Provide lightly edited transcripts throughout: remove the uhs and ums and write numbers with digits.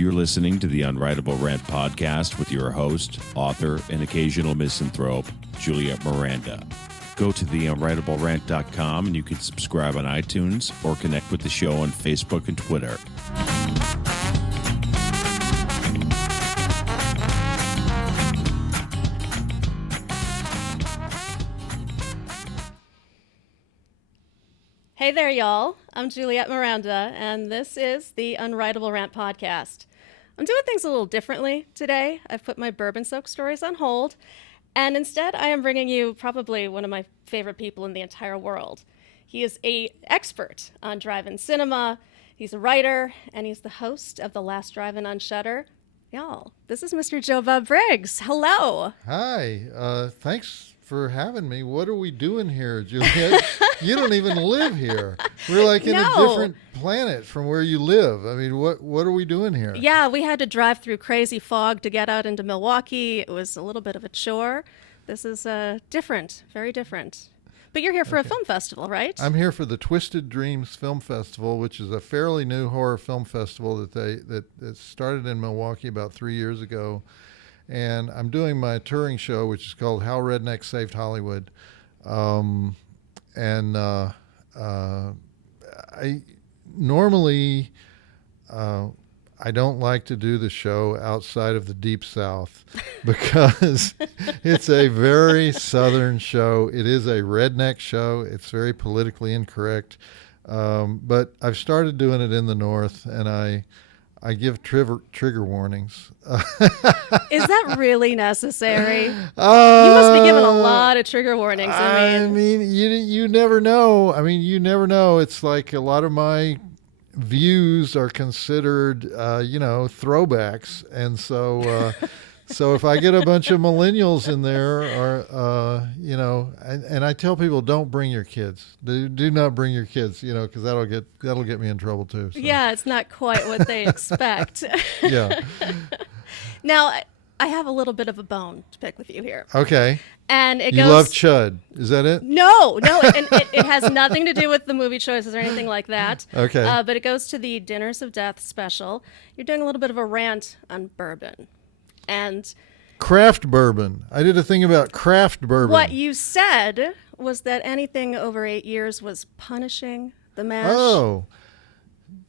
You're listening to the Unwritable Rant podcast with your host, author, and occasional misanthrope, Juliette Miranda. Go to theunwritablerant.com and you can subscribe on iTunes or connect with the show on Facebook and Twitter. Hey there, y'all. I'm Juliette Miranda, and this is the Unwritable Rant podcast. I'm doing things a little differently today. I've put my bourbon-soaked stories on hold, and instead I am bringing you probably one of my favorite people in the entire world. He is an expert on drive-in cinema, he's a writer, and he's the host of The Last Drive-In on Shudder. Y'all, this is Mr. Joe Bob Briggs. Hello. Hi. Thanks for having me. What are we doing here, Juliette? You don't even live here. We're like in a different planet from where you live. I mean, what are we doing here? Yeah, we had to drive through crazy fog to get out into Milwaukee. It was a little bit of a chore. This is different, very different. But you're here for a film festival, right? I'm here for the Twisted Dreams Film Festival, which is a fairly new horror film festival that started in Milwaukee about 3 years ago. And I'm doing my touring show, which is called How Rednecks Saved Hollywood. I normally, I don't like to do the show outside of the Deep South because it's a very Southern show. It is a redneck show. It's very politically incorrect. But I've started doing it in the North, and I give trigger warnings. Is that really necessary? You must be given a lot of trigger warnings. I mean, you never know. You never know. It's like a lot of my views are considered, throwbacks. And so, so if I get a bunch of millennials in there, or and I tell people, don't bring your kids. Do not bring your kids, because that'll get me in trouble too. So. Yeah, it's not quite what they expect. Yeah. Now, I have a little bit of a bone to pick with you here. Okay. And you love CHUD. Is that it? No, and it has nothing to do with the movie choices or anything like that. Okay. But it goes to the Dinners of Death special. You're doing a little bit of a rant on bourbon. And craft bourbon. I did a thing about craft bourbon. What you said was that anything over 8 years was punishing the mash. Oh,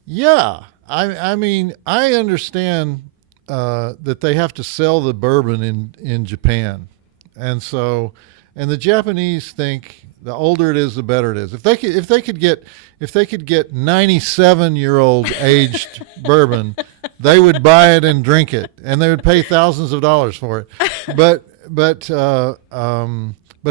yeah. I mean, I understand that they have to sell the bourbon in Japan. And so, and the Japanese think the older it is, the better it is. If they could get 97-year-old aged bourbon, they would buy it and drink it, and they would pay thousands of dollars for it. But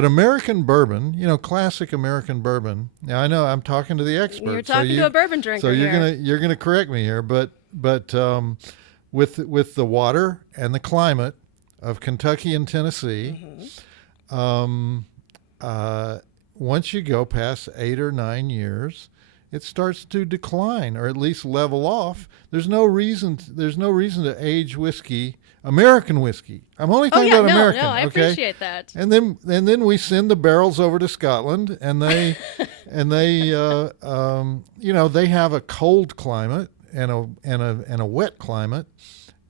American bourbon, classic American bourbon. Now I know I'm talking to the expert. You're talking to a bourbon drinker. So you're gonna correct me here, but with the water and the climate of Kentucky and Tennessee, once you go past 8 or 9 years, it starts to decline, or at least level off. There's no reason to age whiskey, American whiskey. I'm only talking about American. I appreciate that. And then we send the barrels over to Scotland, and they they have a cold climate and a wet climate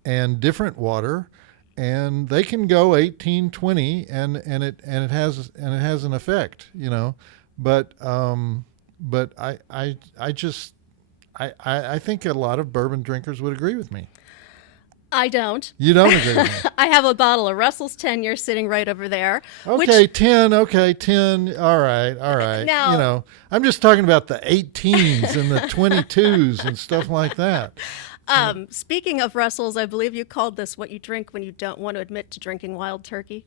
and different water. And they can go 18, 20, and it has an effect, But I think a lot of bourbon drinkers would agree with me. I don't. You don't agree with me. I have a bottle of Russell's 10-year sitting right over there. Okay, 10. Okay, 10. All right. Now, I'm just talking about the 18s and the 22s and stuff like that. Speaking of Russell's, I believe you called this what you drink when you don't want to admit to drinking wild turkey.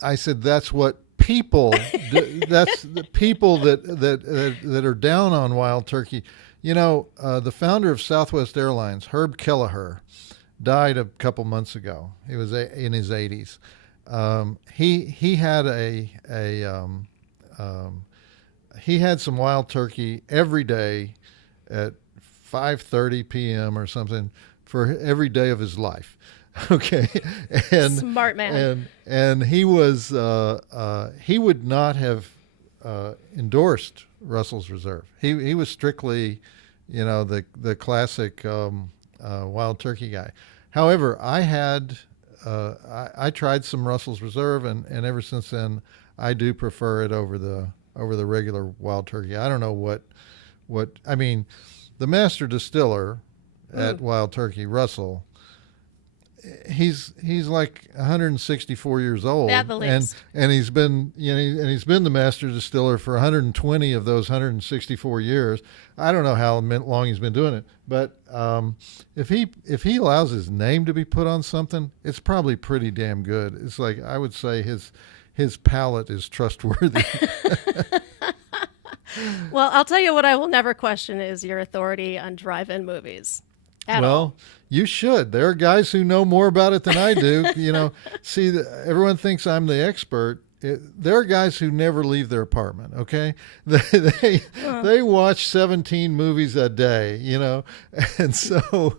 I said that's what people do. That's the people that are down on wild turkey. The founder of Southwest Airlines, Herb Kelleher, died a couple months ago. He was in his 80s. He had some wild turkey every day at 5:30 p.m. or something for every day of his life. Okay. And smart man. And he was he would not have endorsed Russell's Reserve. He was strictly, the classic wild turkey guy. However, I tried some Russell's Reserve, and ever since then, I do prefer it over the regular wild turkey. I don't know what I mean. The master distiller at Wild Turkey, Russell, he's like 164 years old, At the least. and he's been he's been the master distiller for 120 of those 164 years. I don't know how long he's been doing it, but if he allows his name to be put on something, it's probably pretty damn good. It's like, I would say his palate is trustworthy. Well, I'll tell you what I will never question is your authority on drive-in movies. All. You should. There are guys who know more about it than I do. See, everyone thinks I'm the expert. There are guys who never leave their apartment. Okay, they watch 17 movies a day. And so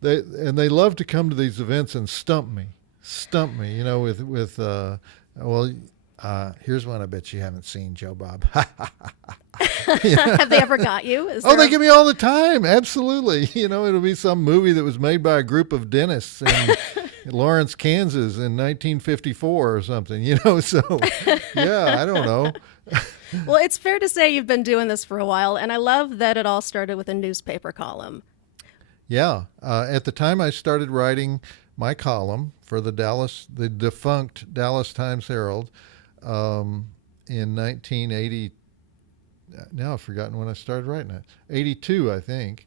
they love to come to these events and stump me. With here's one I bet you haven't seen, Joe Bob. Have they ever got you? They get me all the time. Absolutely. It'll be some movie that was made by a group of dentists in Lawrence, Kansas in 1954 or something, so yeah, I don't know. Well, it's fair to say you've been doing this for a while, and I love that it all started with a newspaper column. Yeah. At the time I started writing my column for the defunct Dallas Times-Herald, in 1980. Now I've forgotten when I started writing it. 82, I think.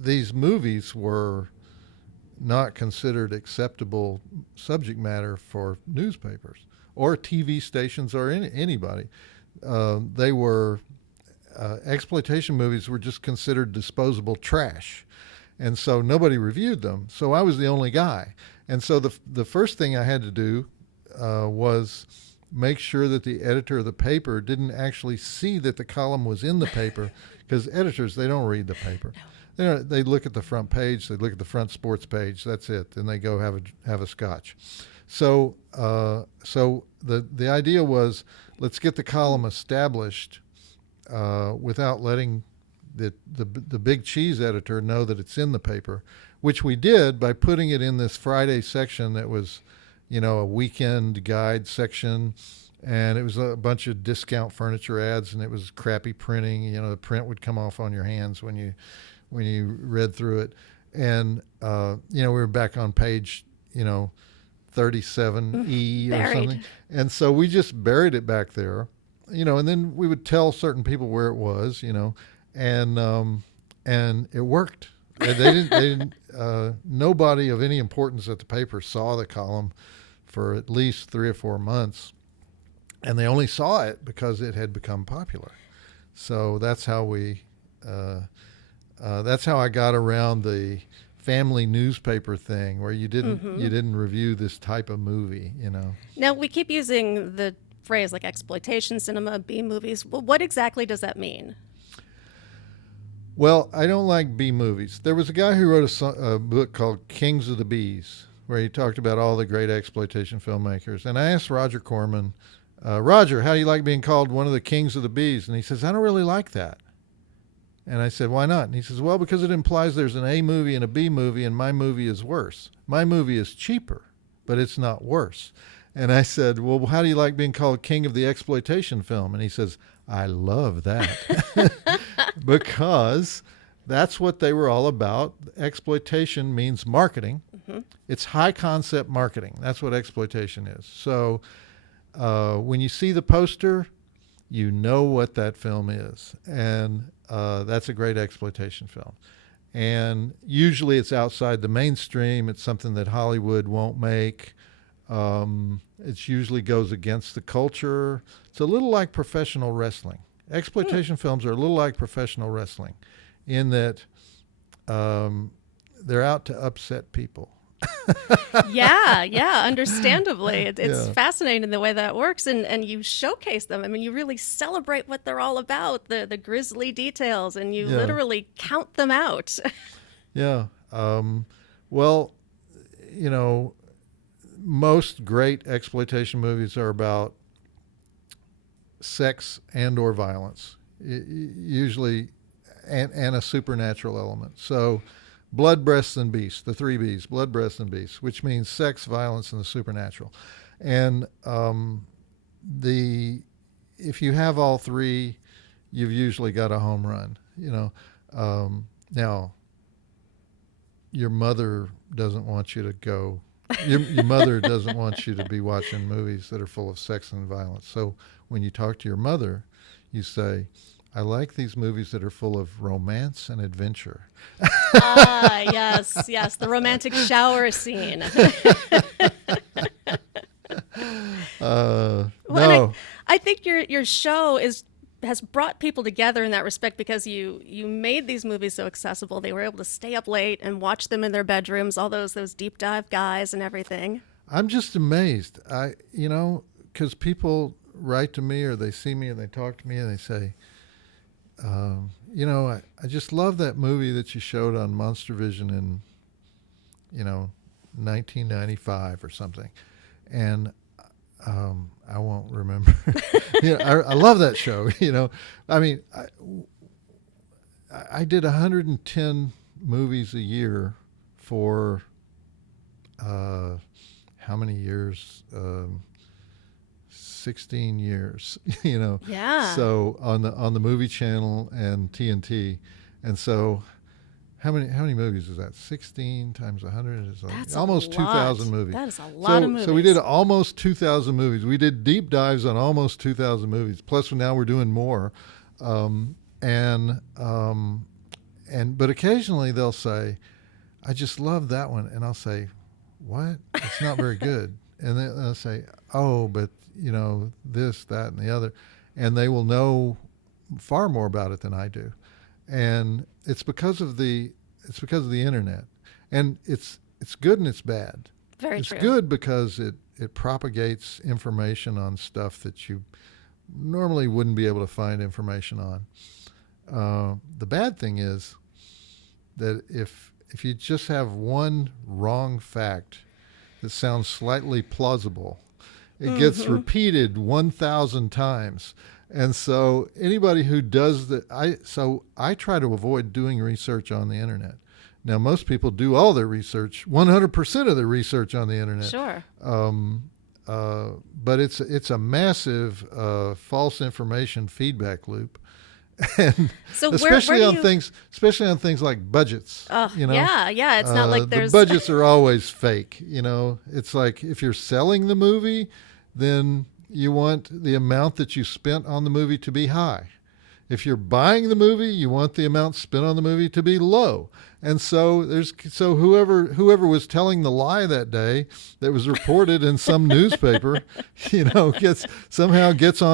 These movies were not considered acceptable subject matter for newspapers or TV stations or anybody. They were exploitation movies were just considered disposable trash, and so nobody reviewed them. So I was the only guy, and so the first thing I had to do was make sure that the editor of the paper didn't actually see that the column was in the paper, because editors, they don't read the paper. They look at the front page, they look at the front sports page, that's it, then they go have a scotch. So the idea was, let's get the column established without letting the big cheese editor know that it's in the paper, which we did by putting it in this Friday section that was, a weekend guide section, and it was a bunch of discount furniture ads, and it was crappy printing. The print would come off on your hands when you read through it, and we were back on page 37E or something, and so we just buried it back there, and then we would tell certain people where it was, and it worked. They didn't. Nobody of any importance at the paper saw the column for at least 3 or 4 months, and they only saw it because it had become popular. So that's how that's how I got around the family newspaper thing, where you didn't review this type of movie. Now we keep using the phrase like exploitation cinema, B movies. Well, what exactly does that mean? Well, I don't like B movies. There was a guy who wrote a book called Kings of the B's, where he talked about all the great exploitation filmmakers. And I asked Roger Corman, Roger, how do you like being called one of the kings of the B's? And he says, I don't really like that. And I said, why not? And he says, well, because it implies there's an A movie and a B movie, and my movie is worse. My movie is cheaper, but it's not worse. And I said, well, how do you like being called king of the exploitation film? And he says, I love that. Because that's what they were all about. Exploitation means marketing. Mm-hmm. It's high concept marketing. That's what exploitation is. So when you see the poster, you know what that film is. And that's a great exploitation film. And usually it's outside the mainstream. It's something that Hollywood won't make. It usually goes against the culture. It's a little like professional wrestling. Exploitation films are a little like professional wrestling in that they're out to upset people. Yeah, understandably. It's fascinating the way that works, and you showcase them. I mean, you really celebrate what they're all about, the grisly details, and you literally count them out. Yeah. Well, most great exploitation movies are about sex and or violence. usually, and a supernatural element. So, blood, breasts, and beasts, the three B's, blood, breasts, and beasts, which means sex, violence, and the supernatural. And if you have all three, you've usually got a home run. Now, your mother doesn't want you to go. Your mother doesn't want you to be watching movies that are full of sex and violence. So when you talk to your mother, you say, I like these movies that are full of romance and adventure. Yes, the romantic shower scene. No. I think your show has brought people together in that respect because you made these movies so accessible. They were able to stay up late and watch them in their bedrooms, all those deep dive guys and everything. I'm just amazed. Because people write to me or they see me and they talk to me and they say, I just love that movie that you showed on Monstervision in, 1995 or something. And I won't remember. I love that show. I did 110 movies a year for how many years? 16 years. Yeah. So on the movie channel and TNT, and so. How many movies is that? 16 times 100 is like That's almost 2,000 movies. That is a lot of movies. So we did almost 2,000 movies. We did deep dives on almost 2,000 movies. Plus now we're doing more. But occasionally they'll say, I just love that one. And I'll say, what? It's not very good. And then they'll say, oh, but this, that, and the other. And they will know far more about it than I do. And it's because of the internet, and it's good and it's bad. Very it's true. It's good because it propagates information on stuff that you normally wouldn't be able to find information on. The bad thing is that if you just have one wrong fact that sounds slightly plausible, it gets repeated 1,000 times. And so anybody who does that, I try to avoid doing research on the internet. Now, most people do all their research, 100% of their research on the internet. Sure. But it's a massive false information feedback loop, and so especially on things like budgets. Yeah. It's not like there's the budgets are always fake. It's like if you're selling the movie, then you want the amount that you spent on the movie to be high. If you're buying the movie, you want the amount spent on the movie to be low. And so whoever was telling the lie that day that was reported in some newspaper, gets on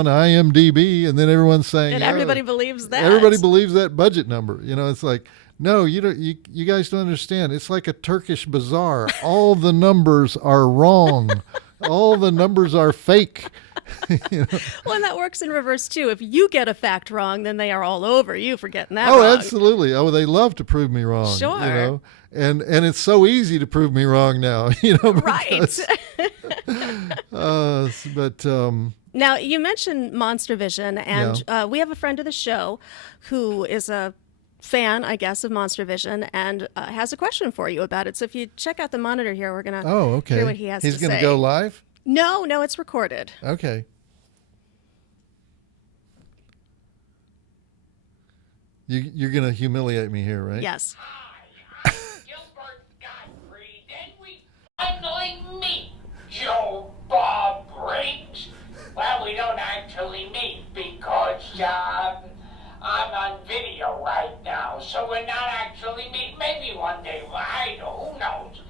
IMDb, and then everyone's saying, and everybody believes that. Everybody believes that budget number. It's like, no, you guys don't understand. It's like a Turkish bazaar. All the numbers are wrong. All the numbers are fake. Well, and that works in reverse too. If you get a fact wrong, then they are all over you for getting that wrong. Oh, absolutely. Oh, they love to prove me wrong. Sure. And it's so easy to prove me wrong now. Right. Now, you mentioned Monstervision, and we have a friend of the show who is a fan, I guess, of Monstervision, and has a question for you about it. So if you check out the monitor here, we're going to hear what he has to say. He's going to go live? No, it's recorded. Okay. You're going to humiliate me here, right? Yes. Hi, I'm Gilbert Gottfried, and we finally meet Joe Bob Briggs. Well, we don't actually meet because I'm on video right now, so we're not actually meeting. Maybe one day, who knows?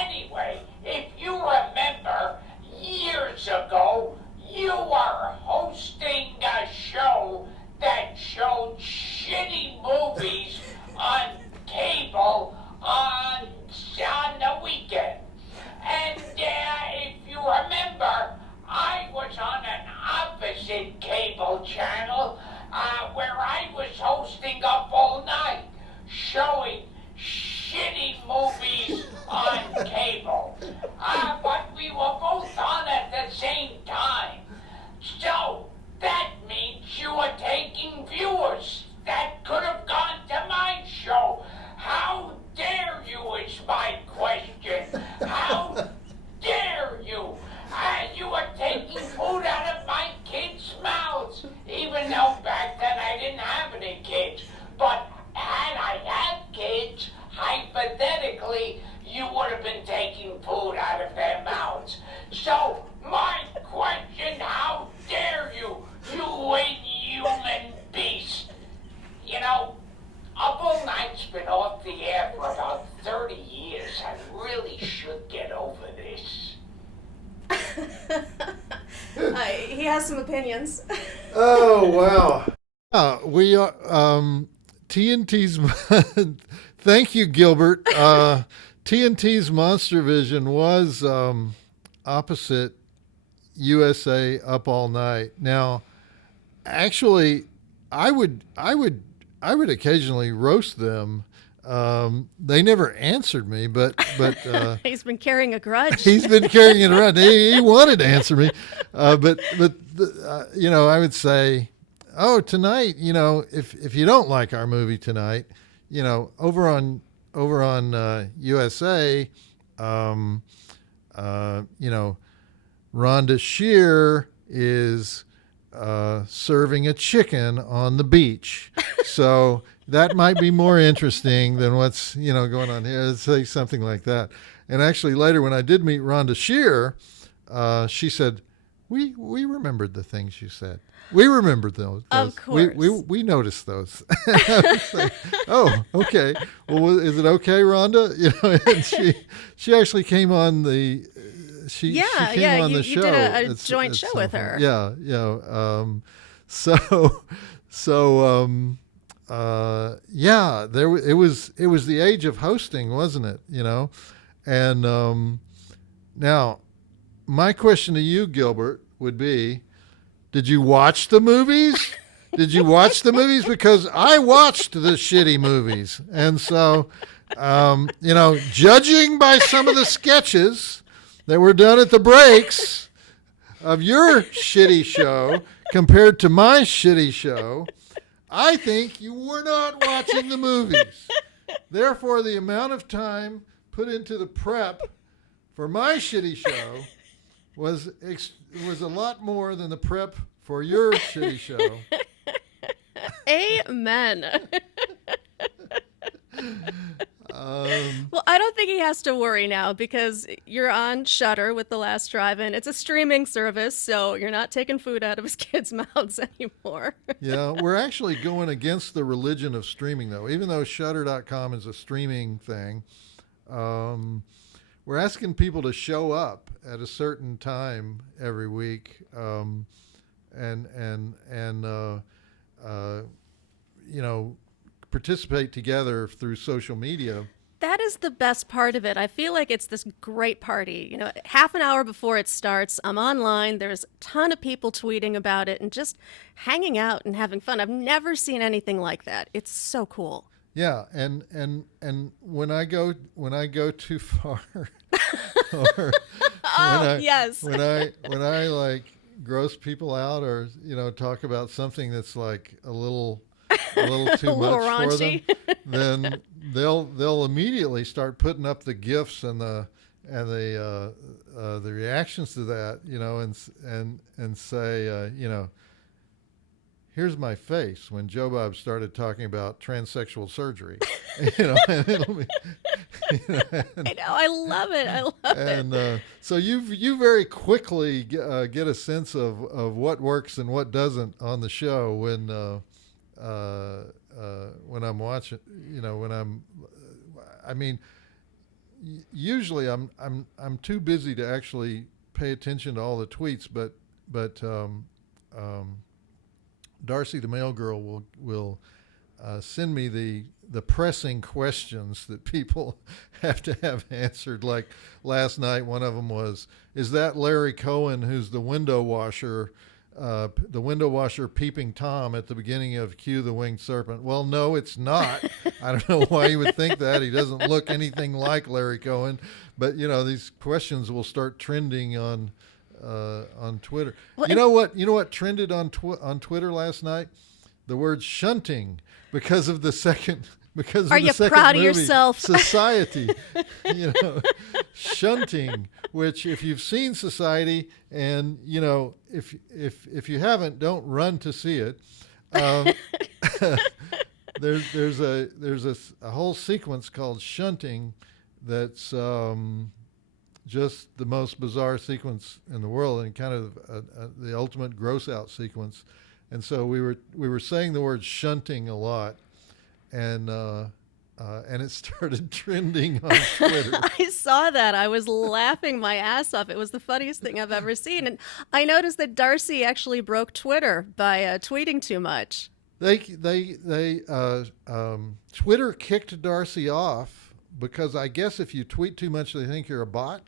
Anyway, if you remember, years ago, you were hosting a show that showed shitty movies on cable on the weekend. And if you remember, I was on an opposite cable channel where I was hosting up all night, showing shitty movies has some opinions. Oh, wow. We are TNT's. Thank you, Gilbert. TNT's Monstervision was opposite USA Up All Night. Now, actually, I would occasionally roast them. They never answered me, but He's been carrying a grudge. he's been carrying it around. He wanted to answer me, but I would say, oh, tonight, if you don't like our movie tonight, over on USA, Rhonda Shear is serving a chicken on the beach. So that might be more interesting than what's, going on here. Let's say something like that. And actually later when I did meet Rhonda Shear, she said, we remembered the things you said. We remembered those. Of course. We noticed those. Like, oh, okay. Well, is it okay, Rhonda? And she actually came on the she came on the show. You did a joint show with her. Yeah. It was the age of hosting, wasn't it? And now my question to you, Gilbert, would be, did you watch the movies? Did you watch the movies? Because I watched the shitty movies. And so, judging by some of the sketches that were done at the breaks of your shitty show compared to my shitty show, I think you were not watching the movies. Therefore, the amount of time put into the prep for my shitty show was a lot more than the prep for your shitty show. Amen. Well, I don't think he has to worry now because you're on Shudder with The Last Drive-In. It's a streaming service, so you're not taking food out of his kids' mouths anymore. Yeah, we're actually going against the religion of streaming, though. Even though Shudder.com is a streaming thing, we're asking people to show up at a certain time every week, participate together through social media. That is the best part of it. I feel like it's this great party. Half an hour before it starts, I'm online. There's a ton of people tweeting about it and just hanging out and having fun. I've never seen anything like that. It's so cool. Yeah, and when I go too far, or yes, when I like gross people out, or talk about something that's like a little too much raunchy for them, then they'll immediately start putting up the GIFs and the reactions to that, and say, here's my face when Joe Bob started talking about transsexual surgery. And it'll be, I know, I love it. And so you very quickly get a sense of what works and what doesn't on the show when I'm watching. Usually I'm too busy to actually pay attention to all the tweets, but Darcy the mail girl will send me the pressing questions that people have to have answered. Like last night, one of them was, is that Larry Cohen who's the window washer peeping Tom at the beginning of Cue the Winged Serpent? Well, no, it's not. I don't know why you would think that. He doesn't look anything like Larry Cohen. But, these questions will start trending on Twitter. Well, you know what trended on Twitter last night? The word shunting, because of the second Are you proud of movie, yourself? Society. Shunting, which if you've seen Society, and if you haven't, don't run to see it. There's a whole sequence called shunting that's just the most bizarre sequence in the world, and kind of the ultimate gross out sequence. And so we were saying the word shunting a lot, and and it started trending on Twitter. I saw that. I was laughing my ass off. It was the funniest thing I've ever seen. And I noticed that Darcy actually broke Twitter by tweeting too much. Twitter kicked Darcy off because I guess if you tweet too much, they think you're a bot.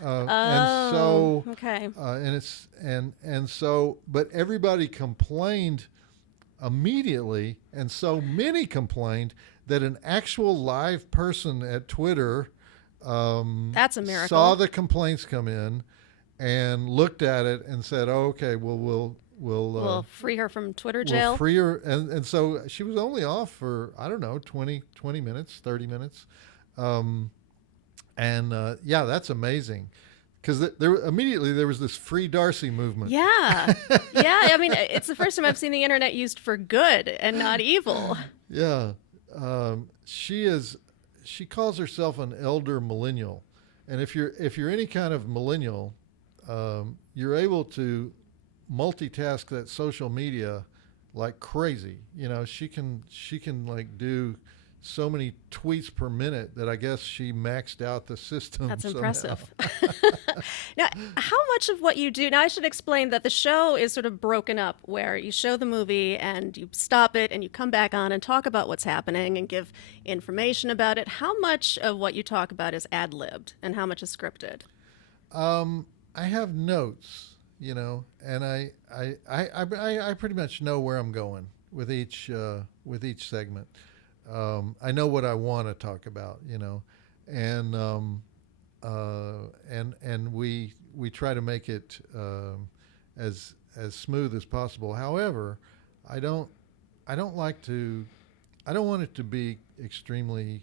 And so, okay. But everybody complained immediately, and so many complained that an actual live person at Twitter that's a miracle. saw the complaints come in and looked at it and said, oh, okay, well, we'll free her from Twitter jail. We'll free her. And so she was only off for, I don't know, 20 minutes, 30 minutes. Yeah, that's amazing. Because immediately there was this Free Darcy movement. Yeah. Yeah. I mean, it's the first time I've seen the internet used for good and not evil. Yeah. She calls herself an elder millennial. And if you're any kind of millennial, you're able to multitask that social media like crazy. You know, she can like do so many tweets per minute that I guess she maxed out the system. That's somehow. impressive. Now, how much of what you do, now I should explain that the show is sort of broken up where you show the movie and you stop it and you come back on and talk about what's happening and give information about it. How much of what you talk about is ad-libbed and how much is scripted? I have notes, you know, and I pretty much know where I'm going with each segment. I know what I want to talk about, you know, and we try to make it as smooth as possible. However, I don't want it to be extremely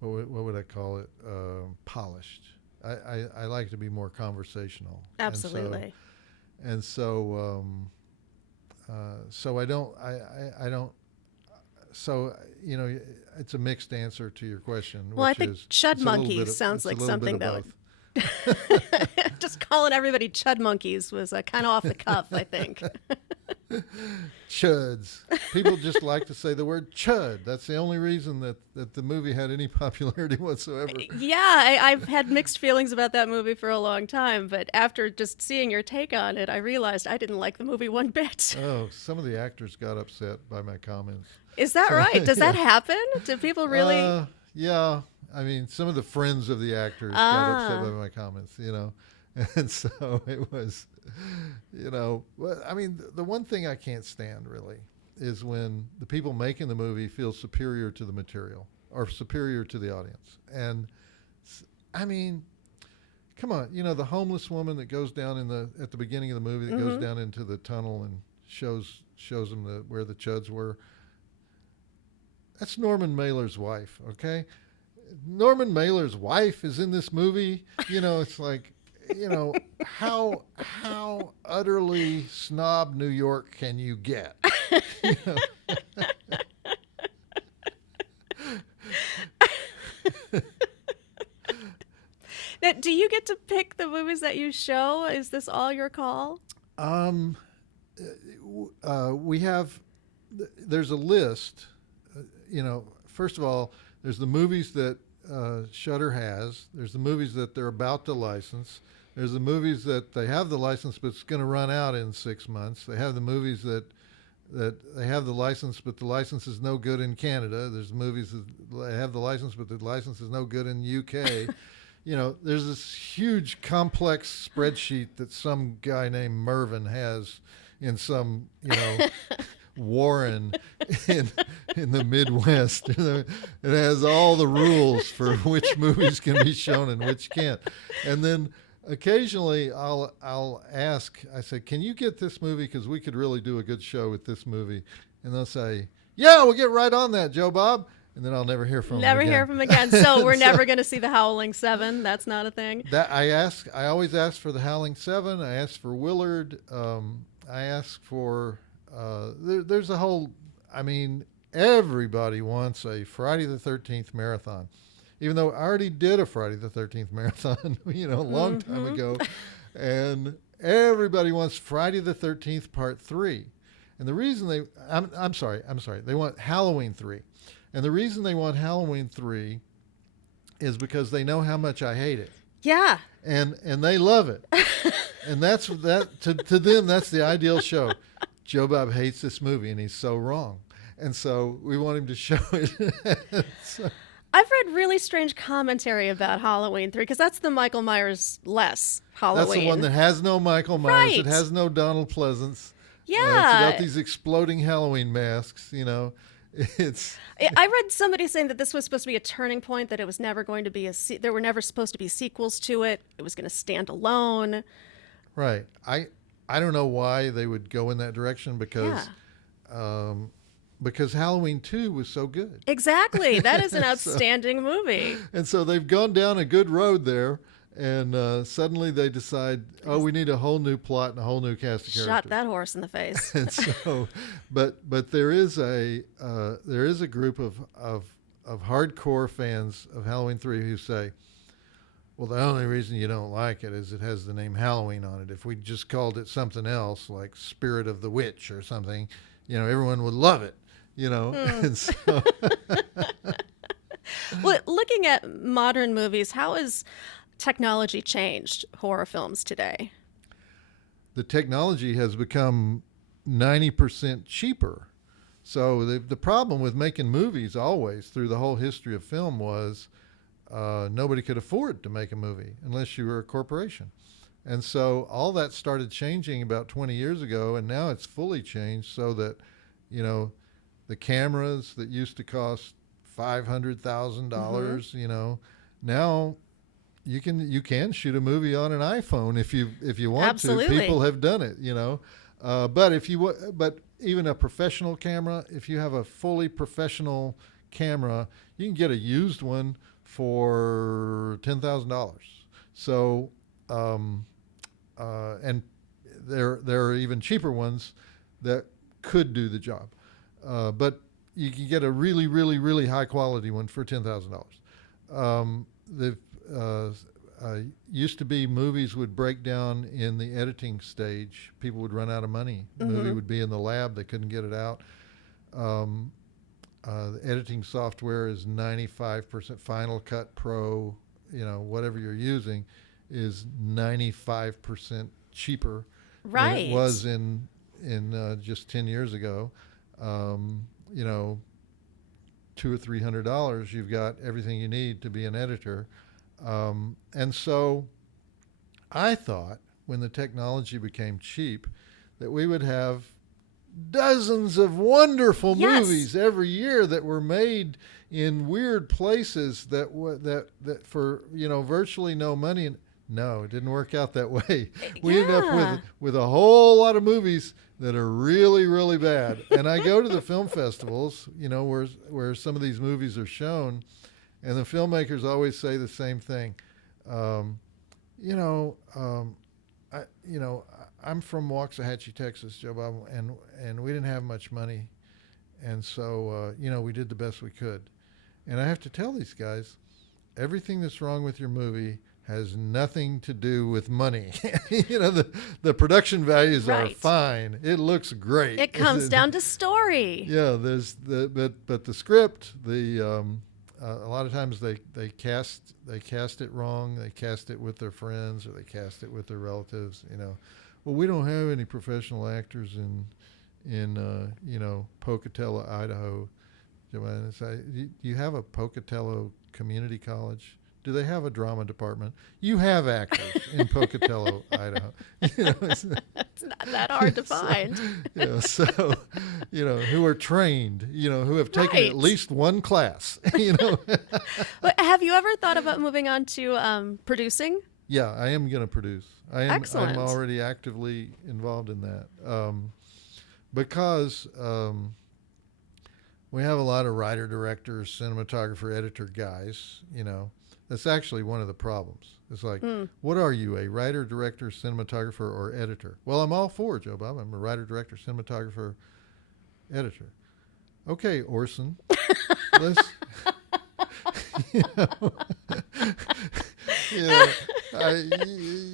what would I call it, polished. I like to be more conversational. Absolutely. And so I don't. So, you know, it's a mixed answer to your question. Well, which I think is, CHUD monkeys sounds like something that would. Just calling everybody CHUD monkeys was kind of off the cuff, I think. CHUDs. People just like to say the word CHUD. That's the only reason that the movie had any popularity whatsoever. Yeah, I've had mixed feelings about that movie for a long time, but after just seeing your take on it, I realized I didn't like the movie one bit. Oh, some of the actors got upset by my comments. Is that right? Does that happen? Do people really? Yeah. I mean, some of the friends of the actors got upset by my comments, you know. And so it was, you know, I mean, the one thing I can't stand really is when the people making the movie feel superior to the material or superior to the audience. And I mean, come on, you know, the homeless woman that goes down at the beginning of the movie that goes down into the tunnel and shows them where the chuds were. That's Norman Mailer's wife, okay? Norman Mailer's wife is in this movie. You know, it's like, you know, how utterly snob New York can you get? You know? Now, do you get to pick the movies that you show? Is this all your call? There's a list. You know, first of all, there's the movies that Shudder has. There's the movies that they're about to license. There's the movies that they have the license, but it's going to run out in 6 months. They have the movies that they have the license, but the license is no good in Canada. There's movies that they have the license, but the license is no good in UK. You know, there's this huge complex spreadsheet that some guy named Mervyn has in some, you know, Warren in the Midwest. It has all the rules for which movies can be shown and which can't. And then occasionally I'll ask, I say, can you get this movie? Because we could really do a good show with this movie. And they'll say, yeah, we'll get right on that, Joe Bob. And then I'll never hear from them again. Never hear from again. So we're never going to see The Howling 7. That's not a thing. That I always ask for The Howling 7. I ask for Willard. I ask for there's a whole. I mean, everybody wants a Friday the 13th marathon, even though I already did a Friday the 13th marathon, you know, a long time ago, and everybody wants Friday the 13th Part 3. And the reason I'm sorry, they want Halloween 3. And the reason they want Halloween 3 is because they know how much I hate it. Yeah. And they love it. And that's that to them, that's the ideal show. Joe Bob hates this movie, and he's so wrong. And so we want him to show it. So, I've read really strange commentary about Halloween 3 because that's the Michael Myers less Halloween. that's the one that has no Michael Myers. Right. It has no Donald Pleasance. Yeah. It's got these exploding Halloween masks, you know. It's I read somebody saying that this was supposed to be a turning point, that it was never going to be there were never supposed to be sequels to it. It was going to stand alone. right. I don't know why they would go in that direction because Halloween 2 was so good. Exactly. That is an outstanding movie. And so they've gone down a good road there, and suddenly they decide, oh, we need a whole new plot and a whole new cast of characters. Shot that horse in the face. And so, but there is a group of hardcore fans of Halloween 3 who say, well, the only reason you don't like it is it has the name Halloween on it. If we just called it something else, like Spirit of the Witch or something, you know, everyone would love it, you know. And so, Well, looking at modern movies, how has technology changed horror films today? the technology has become 90% cheaper. So the problem with making movies always through the whole history of film was nobody could afford to make a movie unless you were a corporation. And so all that started changing about 20 years ago, and now it's fully changed so that, you know, the cameras that used to cost $500,000, you know, now you can shoot a movie on an iPhone if you want Absolutely. to. People have done it, you know. But even a professional camera, if you have a fully professional camera, you can get a used one for $10,000. So, and there are even cheaper ones that could do the job, but you can get a really, really, really high quality one for $10,000. Used to be movies would break down in the editing stage. People would run out of money. The movie would be in the lab. They couldn't get it out. The editing software is 95%. Final Cut Pro, you know, whatever you're using, is 95% cheaper than it was in just 10 years ago. You know, $200 or $300, you've got everything you need to be an editor. And so I thought when the technology became cheap that we would have dozens of wonderful movies every year that were made in weird places that for, you know, virtually no money. And no, it didn't work out that way. We ended up with a whole lot of movies that are really, really bad. And I go to the film festivals, you know, where some of these movies are shown, and the filmmakers always say the same thing. I'm from Waxahachie, Texas, Joe Bob, and we didn't have much money, and so we did the best we could. And I have to tell these guys, everything that's wrong with your movie has nothing to do with money. You know, the production values are fine. It looks great. It comes down to story. Yeah, but the script, a lot of times they cast it wrong. They cast it with their friends, or they cast it with their relatives. You know, well, we don't have any professional actors in Pocatello, Idaho. Joanna, do you have a Pocatello Community College? Do they have a drama department? You have actors in Pocatello, Idaho. You know, it's not that hard to find. Who are trained, who have taken at least one class, But have you ever thought about moving on to producing? Yeah, I am going to produce. Excellent. I'm already actively involved in that because we have a lot of writer, director, cinematographer, editor guys, That's actually one of the problems. It's like, what are you, a writer, director, cinematographer, or editor? Well, I'm all four, Joe Bob. I'm a writer, director, cinematographer, editor. Okay, Orson. Let's,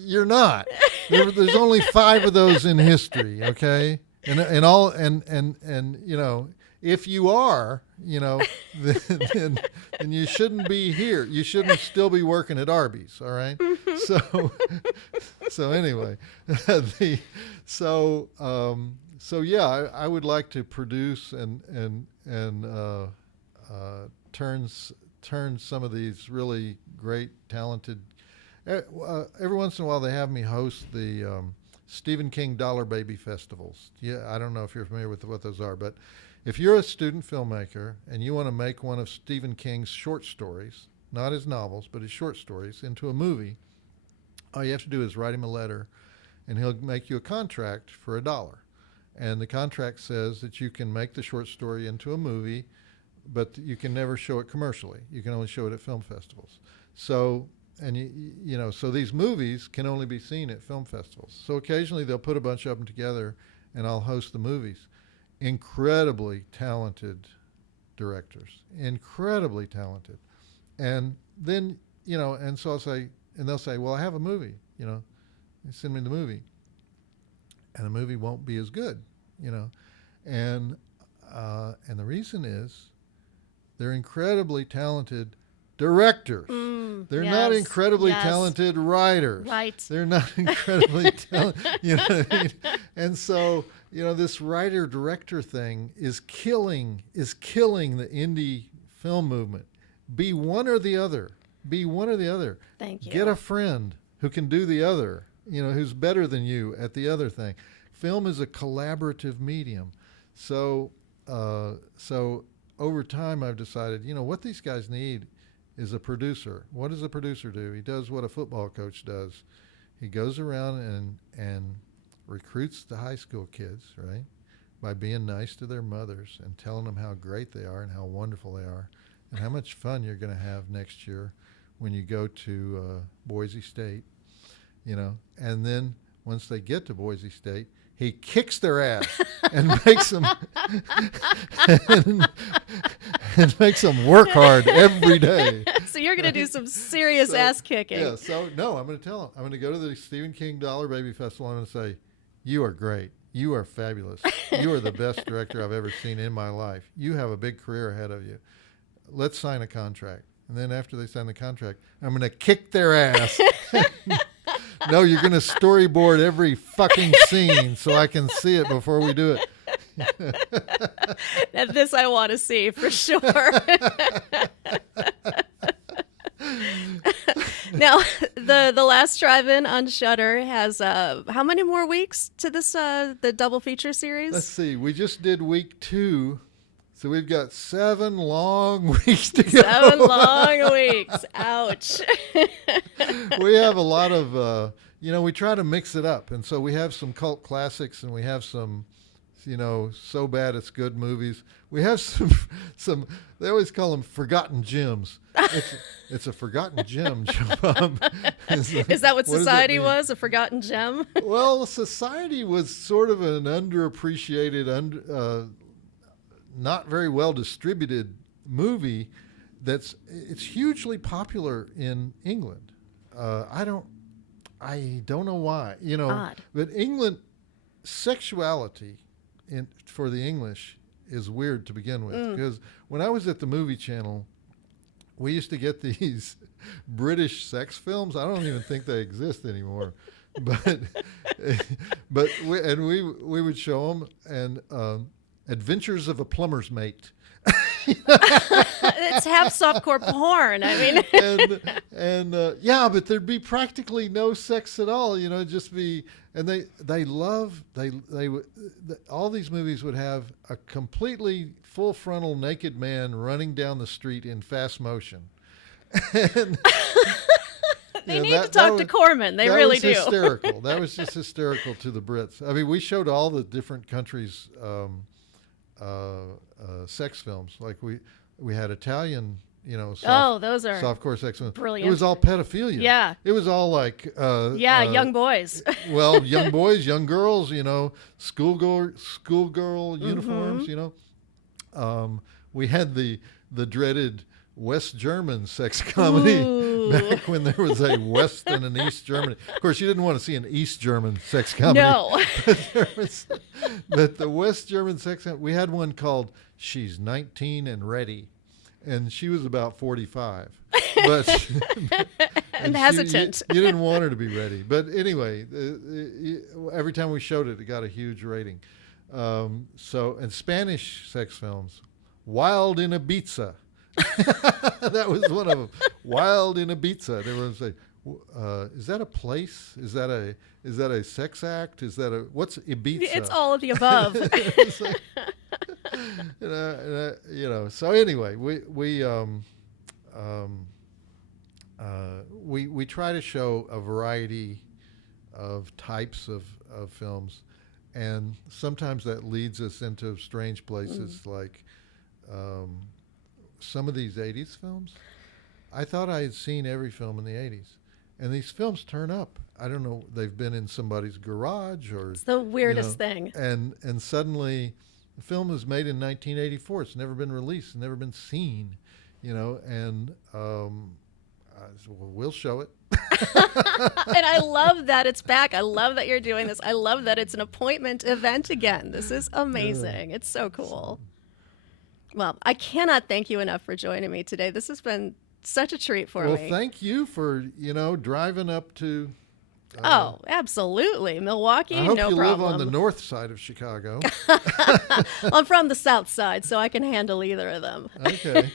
you're not. There's only 5 of those in history, okay? And if you are, then you shouldn't be here. You shouldn't still be working at Arby's. All right. So anyway, so yeah, I would like to produce and turn some of these really great, talented. Every once in a while, they have me host the Stephen King Dollar Baby Festivals. Yeah, I don't know if you're familiar with what those are, but if you're a student filmmaker and you want to make one of Stephen King's short stories, not his novels, but his short stories, into a movie, all you have to do is write him a letter, and he'll make you a contract for $1. And the contract says that you can make the short story into a movie, but you can never show it commercially. You can only show it at film festivals. So, and so these movies can only be seen at film festivals. So occasionally they'll put a bunch of them together, and I'll host the movies. Incredibly talented directors, incredibly talented. And then, and so I'll say, and they'll say, well, I have a movie, they send me the movie, and the movie won't be as good, and the reason is they're incredibly talented directors. They're not incredibly talented writers. Right. They're not incredibly talented, you know what I mean? And so, this writer-director thing is killing the indie film movement. Be one or the other. Be one or the other. Thank you. Get a friend who can do the other, who's better than you at the other thing. Film is a collaborative medium. So over time, I've decided, what these guys need is a producer. What does a producer do? He does what a football coach does. He goes around and recruits the high school kids, right, by being nice to their mothers and telling them how great they are and how wonderful they are and how much fun you're going to have next year when you go to Boise State, And then once they get to Boise State, he kicks their ass and makes them and makes them work hard every day. So you're going to do some serious ass kicking. Yeah. So no, I'm going to tell him. I'm going to go to the Stephen King Dollar Baby Festival. I'm going to say, "You are great. You are fabulous. You are the best director I've ever seen in my life. You have a big career ahead of you. Let's sign a contract." And then after they sign the contract, I'm going to kick their ass. No, you're going to storyboard every fucking scene so I can see it before we do it. And this I want to see for sure. Now, the last drive-in on Shudder has how many more weeks to this the double feature series? Let's see. We just did week 2. So we've got 7 long weeks to go. 7 long weeks. Ouch. We have a lot of, we try to mix it up. And so we have some cult classics and we have some, so bad it's good movies. We have some they always call them forgotten gems. It's a forgotten gem, Joe Bob. Is that what Society was, a forgotten gem? Well, Society was sort of an underappreciated, not very well distributed movie it's hugely popular in England. I don't know why, Odd. but England, sexuality for the English is weird to begin with, because when I was at the movie channel, we used to get these British sex films. I don't even think they exist anymore. But we would show them, and Adventures of a Plumber's Mate. It's half softcore porn. I mean, and but there'd be practically no sex at all. Just be, and they all these movies would have a completely full frontal naked man running down the street in fast motion. And, they need to talk to Corman. They really do. Hysterical. That was just hysterical to the Brits. I mean, we showed all the different countries' sex films. Like we had Italian, those are softcore sex films. Brilliant. It was all pedophilia. Yeah. It was all like young boys. Well, young boys, young girls, schoolgirl uniforms. We had the dreaded West German sex comedy Ooh. back when there was a West and an East German. Of course, you didn't want to see an East German sex comedy. No. But the West German sex comedy, we had one called She's 19 and Ready. And she was about 45. But And hesitant. You didn't want her to be ready. But anyway, every time we showed it, it got a huge rating. And Spanish sex films, Wild in Ibiza. That was one of them. Wild in Ibiza. They were say, is that a place? Is that a sex act? What's Ibiza? It's all of the above. It's like, So anyway, we try to show a variety of types of films, and sometimes that leads us into strange places like some of these 80s films. I thought I had seen every film in the 80s, and these films turn up. I don't know, they've been in somebody's garage or... It's the weirdest thing. And suddenly the film was made in 1984. It's never been released, never been seen, and we'll show it. And I love that it's back. I love that you're doing this. I love that it's an appointment event again. This is amazing. It's so cool. Well, I cannot thank you enough for joining me today. This has been such a treat for me. Well, thank you for, driving up to... absolutely. Milwaukee, no problem. I hope you live on the north side of Chicago. I'm from the south side, so I can handle either of them. Okay.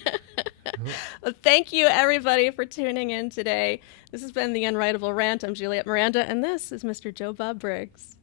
Well, thank you, everybody, for tuning in today. This has been the Unwritable Rant. I'm Juliette Miranda, and this is Mr. Joe Bob Briggs.